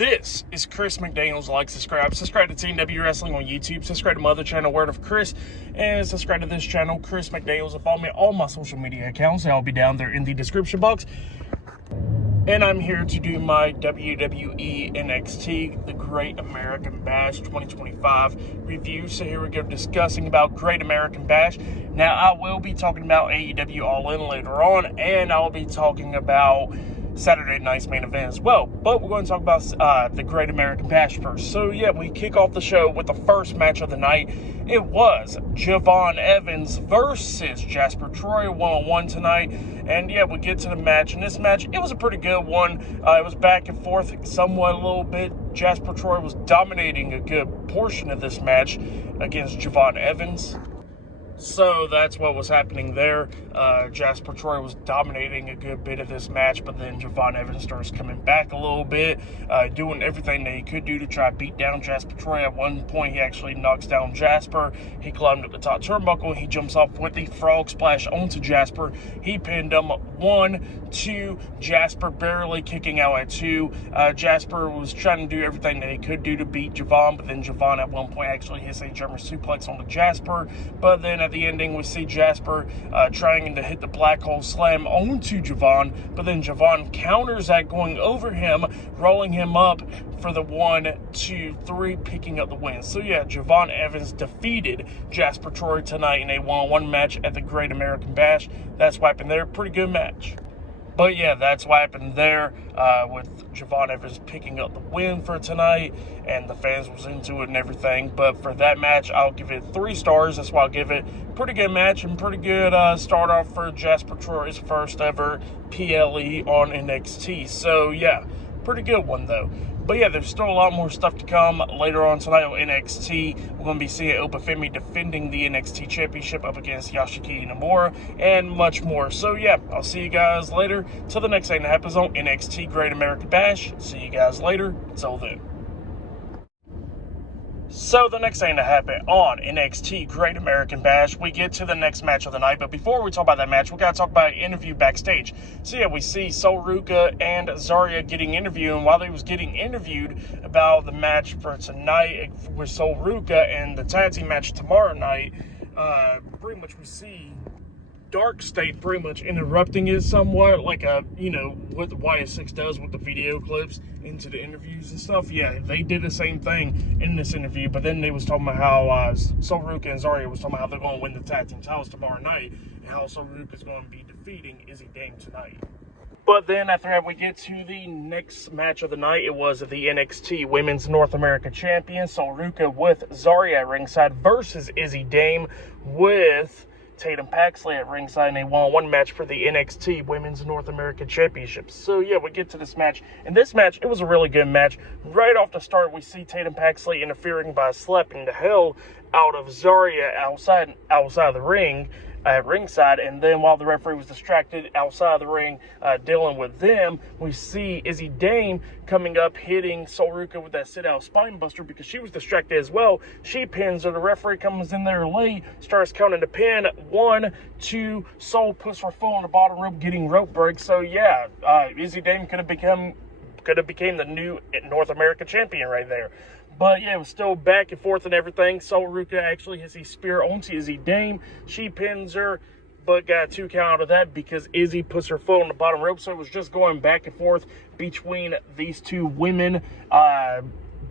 This is Chris McDaniels. Like, subscribe to TNW Wrestling on YouTube, subscribe to my other channel, Word of Chris, and subscribe to this channel, Chris McDaniels, and follow me on all my social media accounts. I'll be down there in the description box. And I'm here to do my WWE NXT, the Great American Bash 2025 review. So here we go, discussing about Great American Bash. Now, I will be talking about AEW All In later on, and I'll be talking about Saturday night's main event as well. But we're going to talk about the Great American Bash first. So yeah, we kick off the show with the first match of the night. It was Javon Evans versus Jasper Troy one-on-one tonight. And yeah, we get to the match. And this match, it was a pretty good one. It was back and forth somewhat a little bit. Jasper Troy was dominating a good portion of this match against Javon Evans. So that's what was happening there. Jasper Troy was dominating a good bit of this match, but then Javon Evans starts coming back a little bit, doing everything that he could do to try to beat down Jasper Troy. At one point, he actually knocks down Jasper. He climbed up the top turnbuckle, and he jumps off with the frog splash onto Jasper. He pinned him 1, 2, Jasper barely kicking out at 2. Jasper was trying to do everything that he could do to beat Javon, but then Javon at one point actually hits a German suplex onto Jasper. But then at the ending, we see Jasper trying to hit the black hole slam onto Javon, but then Javon counters that, going over him, rolling him up for the 1, 2, 3, picking up the win. So yeah, Javon Evans defeated Jasper Troy tonight in a one-on-one match at the Great American Bash. That's what happened there. Pretty good match. But yeah, that's what happened there with Javon Evans picking up the win for tonight, and the fans was into it and everything. But for that match, I'll give it 3 stars. That's why I'll give it. Pretty good match and pretty good start off for Jasper Troy's first ever PLE on NXT. So yeah, pretty good one though. But yeah, there's still a lot more stuff to come later on tonight on NXT. We're going to be seeing Obafemi defending the NXT Championship up against Yoshiki Inamura and much more. So yeah, I'll see you guys later. Till the next thing that happens on NXT Great American Bash. See you guys later. Till then. So the next thing to happen on NXT Great American Bash, we get to the next match of the night. But before we talk about that match, we got to talk about an interview backstage. So yeah, we see Sol Ruca and Zarya getting interviewed. And while they was getting interviewed about the match for tonight with Sol Ruca and the tag team match tomorrow night, pretty much we see Dark State pretty much interrupting it somewhat, like what the YS6 does with the video clips into the interviews and stuff. Yeah, they did the same thing in this interview, but then they was talking about how Sol Ruca and Zarya was talking about how they're going to win the tag team titles tomorrow night, and how Sol Ruca is going to be defeating Izzy Dame tonight. But then after that, we get to the next match of the night. It was the NXT Women's North America Champion, Sol Ruca, with Zarya at ringside versus Izzy Dame with Tatum Paxley at ringside in a one-on-one match for the NXT Women's North American Championship. So yeah, we get to this match. In this match, it was a really good match. Right off the start, we see Tatum Paxley interfering by slapping the hell out of Zarya outside of the ring at ringside, and then while the referee was distracted outside of the ring dealing with them, we see Izzy Dame coming up, hitting Sol Ruca with that sit-out spine buster because she was distracted as well. She pins her. The referee comes in there late, starts counting the pin. 1, 2, Sol puts her foot on the bottom rope, getting rope break. So yeah, Izzy Dame could have became the new North American champion right there. But yeah, it was still back and forth and everything. Sol Ruca actually hits a spear onto Izzy Dame. She pins her, but got a 2 count out of that because Izzy puts her foot on the bottom rope. So it was just going back and forth between these two women.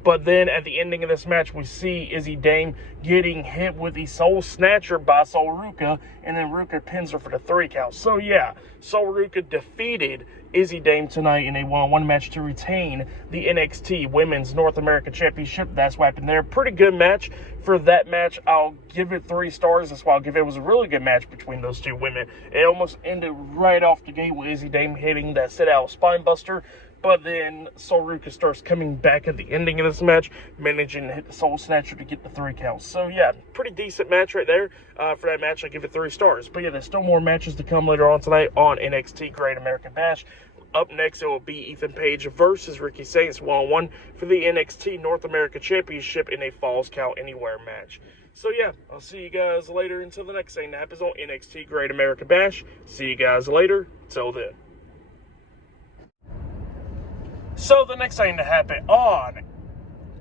But then at the ending of this match, we see Izzy Dame getting hit with the Soul Snatcher by Sol Ruca, and then Ruca pins her for the 3 count. So yeah, Sol Ruca defeated Izzy Dame tonight in a one-on-one match to retain the NXT Women's North American Championship. That's what happened there. Pretty good match. For that match, I'll give it 3 stars. That's why I'll give it. It was a really good match between those two women. It almost ended right off the gate with Izzy Dame hitting that sit-out spine buster. But then Sol Ruca starts coming back at the ending of this match, managing to hit the Soul Snatcher to get the 3 counts. So yeah, pretty decent match right there. For that match, I give it 3 stars. But yeah, there's still more matches to come later on tonight on NXT Great American Bash. Up next, it will be Ethan Page versus Ricky Saints one-on-one for the NXT North America Championship in a Falls Count Anywhere match. So yeah, I'll see you guys later until the next thing that happens on NXT Great America Bash. See you guys later. Till then. So the next thing to happen on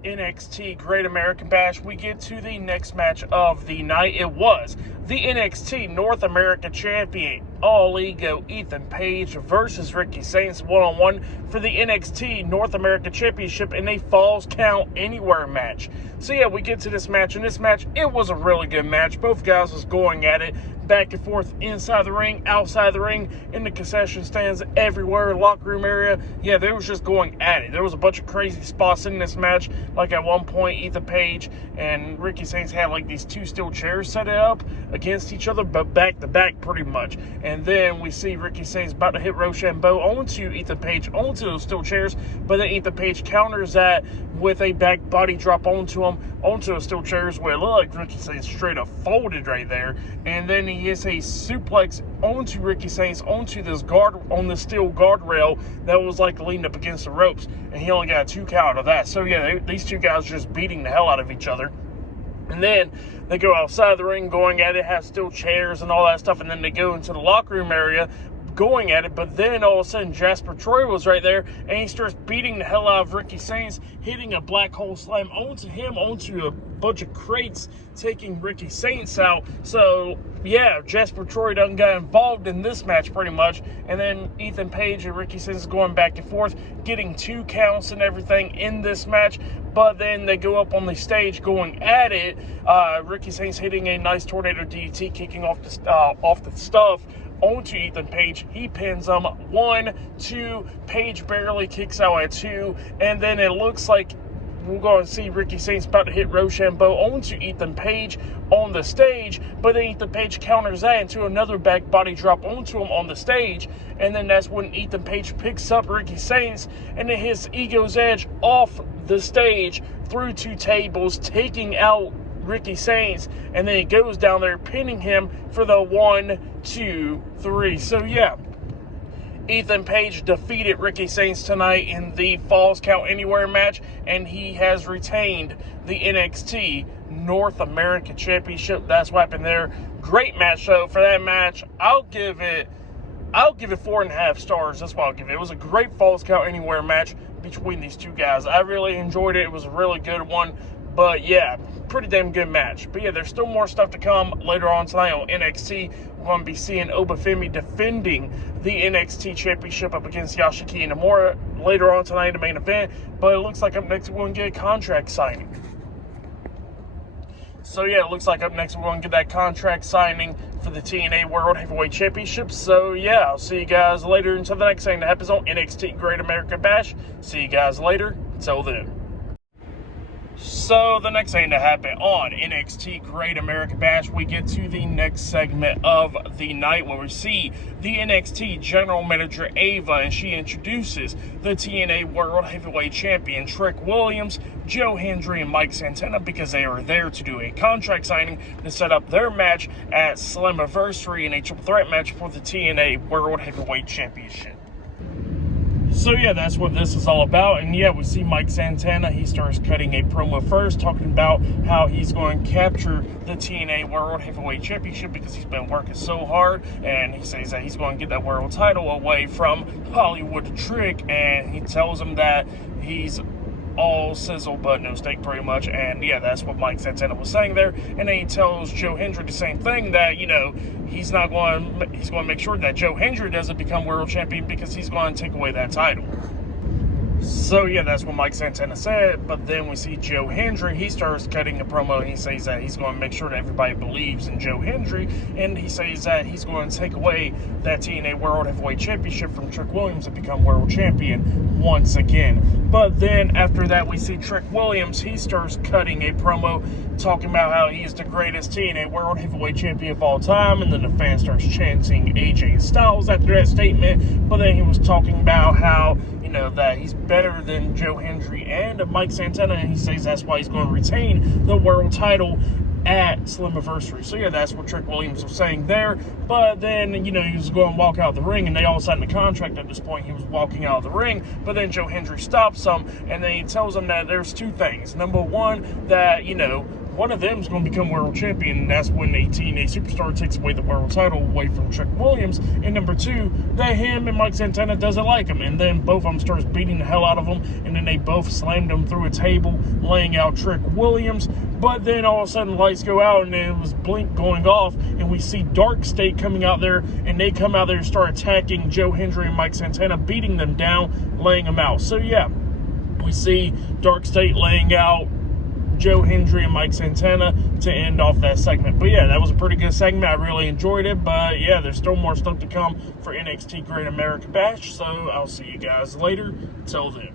NXT Great American Bash, we get to the next match of the night. It was the NXT North America Champion All Ego Ethan Page versus Ricky Saints one-on-one for the NXT North America Championship in a Falls Count Anywhere match. So yeah, we get to this match, and this match, it was a really good match. Both guys was going at it back and forth, inside the ring, outside the ring, in the concession stands, everywhere, locker room area. Yeah, they was just going at it. There was a bunch of crazy spots in this match. Like at one point, Ethan Page and Ricky Saints had like these two steel chairs set up against each other, but back to back pretty much. And then we see Ricky Saints about to hit Rochambeau onto Ethan Page, onto those steel chairs, but then Ethan Page counters that with a back body drop onto him, onto the steel chairs, where it looked like Ricky Saints straight up folded right there. And then he hits a suplex onto Ricky Saints, onto this on the steel guardrail that was like leaning up against the ropes, and he only got a 2 count of that. So yeah, these two guys just beating the hell out of each other. And then they go outside the ring going at it, have steel chairs and all that stuff, and then they go into the locker room area going at it. But then all of a sudden Jasper Troy was right there, and he starts beating the hell out of Ricky Saints, hitting a black hole slam onto him, onto a bunch of crates, taking Ricky Saints out. So yeah, Jasper Troy done got involved in this match pretty much. And then Ethan Page and Ricky Saints going back and forth, getting 2 counts and everything in this match. But then they go up on the stage going at it. Ricky Saints hitting a nice tornado DDT, kicking off the stuff onto Ethan Page. He pins him 1, 2. Page barely kicks out at 2, and then it looks like we're going to see Ricky Saints about to hit Rochambeau onto Ethan Page on the stage, but then Ethan Page counters that into another back body drop onto him on the stage. And then that's when Ethan Page picks up Ricky Saints, and then hits Ego's Edge off the stage through 2 tables, taking out Ricky Saints, and then he goes down there pinning him for the 1, 2, 3. So yeah, Ethan Page defeated Ricky Saints tonight in the Falls Count Anywhere match, and he has retained the NXT North America Championship. That's what happened there. Great match though. For that match, I'll give it 4.5 stars. That's what I'll give it. It was a great Falls Count Anywhere match between these two guys. I really enjoyed it. It was a really good one. But yeah, pretty damn good match. But yeah, there's still more stuff to come later on tonight on NXT. We're going to be seeing Obafemi defending the NXT Championship up against Yashiki Inamura later on tonight in the main event. But it looks like up next we're going to get a contract signing. So yeah, it looks like up next we're going to get that contract signing for the TNA World Heavyweight Championship. So yeah, I'll see you guys later until the next thing that happens on NXT Great American Bash. See you guys later. Until then. So the next thing to happen on NXT Great American Bash, we get to the next segment of the night where we see the NXT General Manager Ava, and she introduces the TNA World Heavyweight Champion Trick Williams, Joe Hendry, and Mike Santana, because they are there to do a contract signing to set up their match at Slammiversary in a triple threat match for the TNA World Heavyweight Championship. So yeah, that's what this is all about. And yeah, we see Mike Santana. He starts cutting a promo first, talking about how he's going to capture the TNA World Heavyweight Championship because he's been working so hard. And he says that he's going to get that world title away from Hollywood Trick. And he tells him that he's all sizzle but no steak pretty much. And yeah, that's what Mike Santana was saying there. And then he tells Joe Hendry the same thing, that, you know, he's going to make sure that Joe Hendry doesn't become world champion because he's going to take away that title. So yeah, that's what Mike Santana said. But then we see Joe Hendry. He starts cutting a promo, and he says that he's going to make sure that everybody believes in Joe Hendry, and he says that he's going to take away that TNA World Heavyweight Championship from Trick Williams and become world champion once again. But then after that, we see Trick Williams. He starts cutting a promo talking about how he is the greatest TNA World Heavyweight Champion of all time, and then the fan starts chanting AJ Styles after that statement. But then he was talking about how, you know, that he's better than Joe Hendry and Mike Santana, and he says that's why he's going to retain the world title at Slammiversary. So yeah, that's what Trick Williams was saying there. But then, you know, he was going to walk out of the ring, and they all signed the contract at this point. He was walking out of the ring, but then Joe Hendry stops him, and then he tells him that there's 2 things. Number 1, that, you know, one of them is going to become world champion, and that's when a TNA superstar takes away the world title away from Trick Williams. And number two, that him and Mike Santana doesn't like him, and then both of them starts beating the hell out of him, and then they both slammed him through a table, laying out Trick Williams. But then all of a sudden lights go out, and then it was Blink going off, and we see Dark State coming out there, and they come out there and start attacking Joe Hendry and Mike Santana, beating them down, laying them out. So yeah, we see Dark State laying out Joe Hendry and Mike Santana to end off that segment. But yeah, that was a pretty good segment. I really enjoyed it. But yeah, there's still more stuff to come for NXT Great American Bash. So I'll see you guys later. Till then.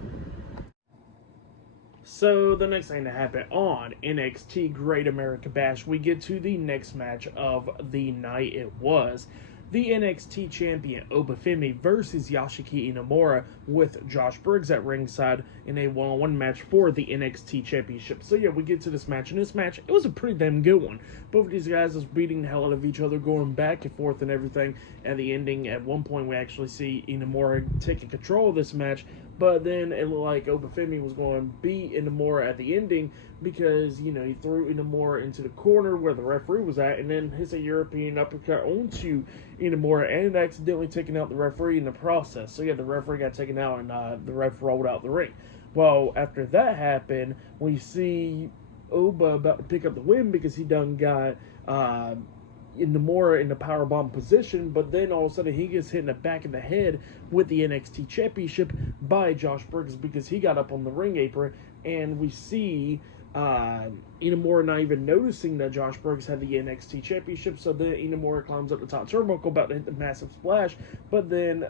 So the next thing to happen on NXT Great American Bash, we get to the next match of the night. It was the NXT champion Obafemi versus Yoshiki Inamura with Josh Briggs at ringside in a one-on-one match for the NXT championship. So yeah, we get to this match, and this match, it was a pretty damn good one. Both of these guys was beating the hell out of each other, going back and forth and everything. At the ending, at one point, we actually see Inamura taking control of this match, but then it looked like Obafemi was going to beat Inamura at the ending because, you know, he threw Inamura into the corner where the referee was at, and then hits a European uppercut onto Inamura and accidentally taking out the referee in the process. So yeah, the referee got taken out, and the ref rolled out the ring. Well, after that happened, we see Oba about to pick up the win because he done got Inamura in the powerbomb position, but then all of a sudden he gets hit in the back of the head with the NXT championship by Josh Briggs because he got up on the ring apron, and we see Inamura not even noticing that Josh Briggs had the NXT championship. So then Inamura climbs up the top turnbuckle about to hit the massive splash, but then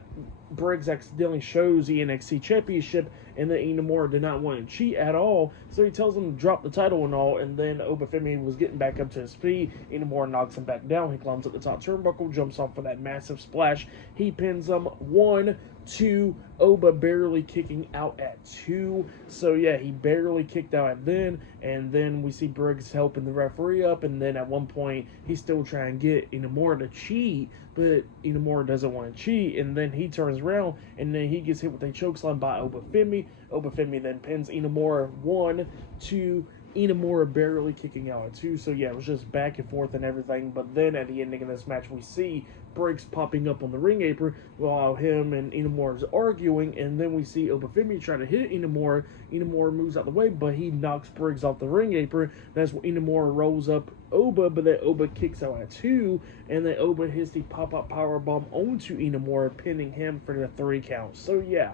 Briggs accidentally shows the NXT championship, and then Inamura did not want to cheat at all, so he tells him to drop the title and all, and then Obafemi was getting back up to his feet. Inamura knocks him back down. He climbs up the top turnbuckle, jumps off for that massive splash. He pins him 1, 2, Oba barely kicking out at 2. So yeah, he barely kicked out at then, and then we see Briggs helping the referee up, and then at one point he's still trying to get Inamura to cheat, but Inamura doesn't want to cheat, and then he turns around, and then he gets hit with a chokeslam by Obafemi. Obafemi then pins Inamura 1, 2, Inamura barely kicking out at 2. So yeah, it was just back and forth and everything. But then at the ending of this match, we see Briggs popping up on the ring apron while him and Inamura is arguing, and then we see Obafemi try to hit Inamura. Inamura moves out the way, but he knocks Briggs off the ring apron. That's when Inamura rolls up Oba, but then Oba kicks out at 2, and then Oba hits the pop-up powerbomb onto Inamura, pinning him for the 3 count. So yeah,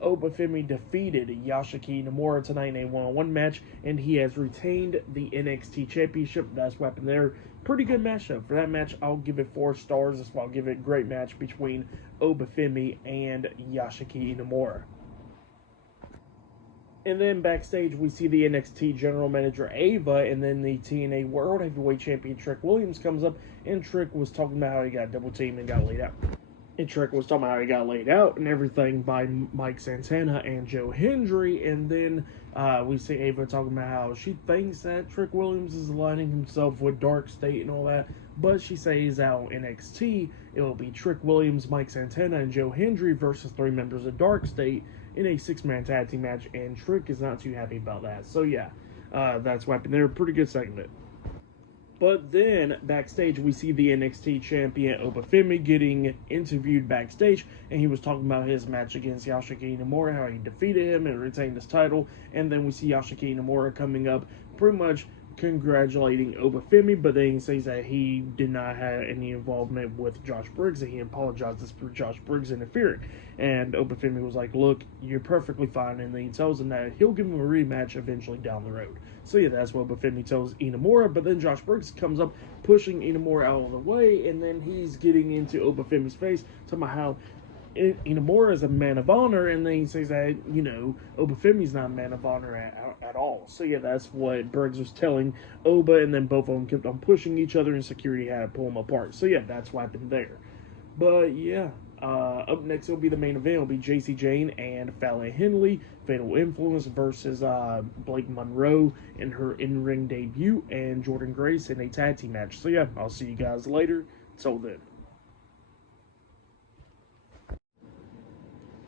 Obafemi defeated Yoshiki Inamura tonight in a one-on-one match, and he has retained the NXT Championship. That's what happened there. Pretty good matchup. For that match, I'll give it 4 stars. That's why I'll give it a great match between Obafemi and Yoshiki Inamura. And then backstage, we see the NXT General Manager Ava, and then the TNA World Heavyweight Champion Trick Williams comes up, and Trick was talking about how he got double teamed and got laid out. And Trick was talking about how he got laid out and everything by Mike Santana and Joe Hendry. And then we see Ava talking about how she thinks that Trick Williams is aligning himself with Dark State and all that. But she says out on NXT, it will be Trick Williams, Mike Santana, and Joe Hendry versus 3 members of Dark State in a 6-man tag team match. And Trick is not too happy about that. So yeah, that's what happened there. Pretty good segment. But then, backstage, we see the NXT champion Obafemi getting interviewed backstage, and he was talking about his match against Yoshiki Inamura, how he defeated him and retained his title. And then we see Yoshiki Inamura coming up, pretty much congratulating Obafemi, but then he says that he did not have any involvement with Josh Briggs, and he apologizes for Josh Briggs interfering. And Obafemi was like, look, you're perfectly fine, and then he tells him that he'll give him a rematch eventually down the road. So yeah, that's what Obafemi tells Inamura, but then Josh Briggs comes up, pushing Inamura out of the way, and then he's getting into Obafemi's face, talking about how Inamura is a man of honor, and then he says that, you know, Obafemi's not a man of honor at all. So yeah, that's what Briggs was telling Oba, and then both of them kept on pushing each other, and security had to pull them apart. So yeah, that's what happened there. But yeah, up next will be the main event. It'll be JC Jane and Fallon Henley, Fatal Influence versus Blake Monroe in her in-ring debut, and Jordan Grace in a tag team match. So yeah, I'll see you guys later. Till then.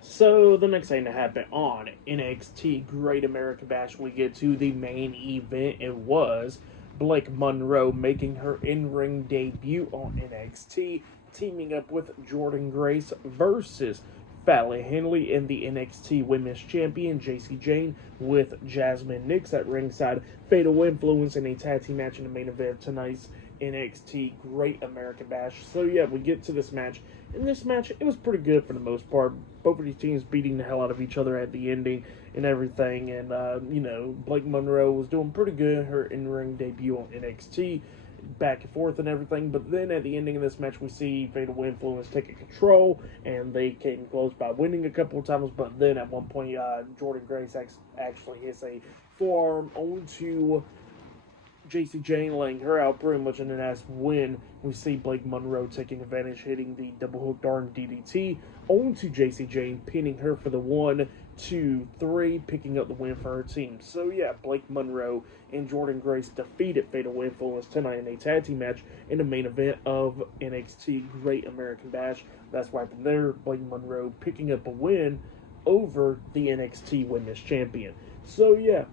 So the next thing to happen on NXT Great American Bash, we get to the main event. It was Blake Monroe making her in-ring debut on NXT, teaming up with Jordan Grace versus Fallon Henley and the NXT Women's Champion JC Jane with Jasmine Nix at ringside. Fatal Influence in a tag team match in the main event of tonight's NXT Great American Bash. So yeah, we get to this match. In this match, it was pretty good for the most part. Both of these teams beating the hell out of each other at the ending and everything. And, Blake Monroe was doing pretty good. Her in-ring debut on NXT, back and forth and everything. But then at the ending of this match, we see Fatal Influence taking control, and they came close by winning a couple of times. But then at one point, Jordan Grace actually hits a forearm onto JC Jane, laying her out pretty much, and then as when we see Blake Monroe taking advantage, hitting the double hook darn DDT onto JC Jane, pinning her for the 1, 2, 3, picking up the win for her team. So yeah, Blake Monroe and Jordan Grace defeated Fatal Influence tonight in a tag team match in the main event of NXT Great American Bash. That's why from there, Blake Monroe picking up a win over the NXT Women's Champion. So yeah,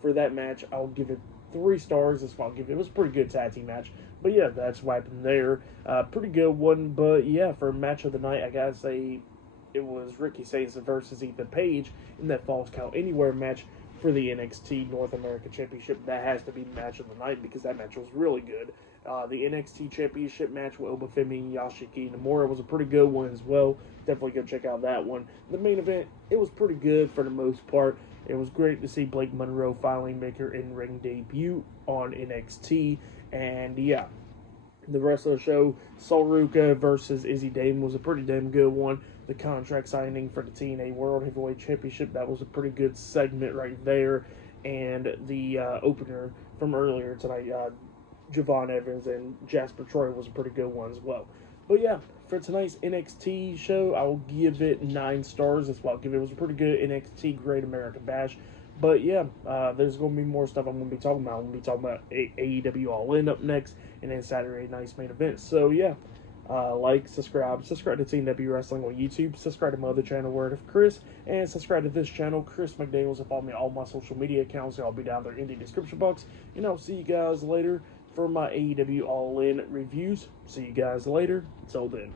for that match, I'll give it 3 stars. That's what I'll give it. It was a pretty good tag team match. But yeah, that's what happened there. Pretty good one. But yeah, for match of the night, I gotta say it was Ricky Sayson versus Ethan Page in that Falls Count Anywhere match for the NXT North American Championship. That has to be match of the night because that match was really good. The NXT Championship match with Obafemi and Yashiki Nomura was a pretty good one as well. Definitely go check out that one. The main event, it was pretty good for the most part. It was great to see Blake Monroe finally make her in-ring debut on NXT. And yeah, the rest of the show, Sol Ruca versus Izzy Dame was a pretty damn good one. The contract signing for the TNA World Heavyweight Championship, that was a pretty good segment right there. And the opener from earlier tonight, Javon Evans and Jasper Troy, was a pretty good one as well. But yeah, for tonight's NXT show, I'll give it 9 stars. That's what I'll give it. It was a pretty good NXT Great American Bash. But yeah, there's going to be more stuff I'm going to be talking about. I'm going to be talking about AEW All In up next, and then Saturday night's main event. So yeah, subscribe to Team W Wrestling on YouTube, subscribe to my other channel, Word of Chris, and subscribe to this channel, Chris McDaniels, and follow me on all my social media accounts. I'll be down there in the description box, and I'll see you guys later for my AEW All In reviews. See you guys later. Until then.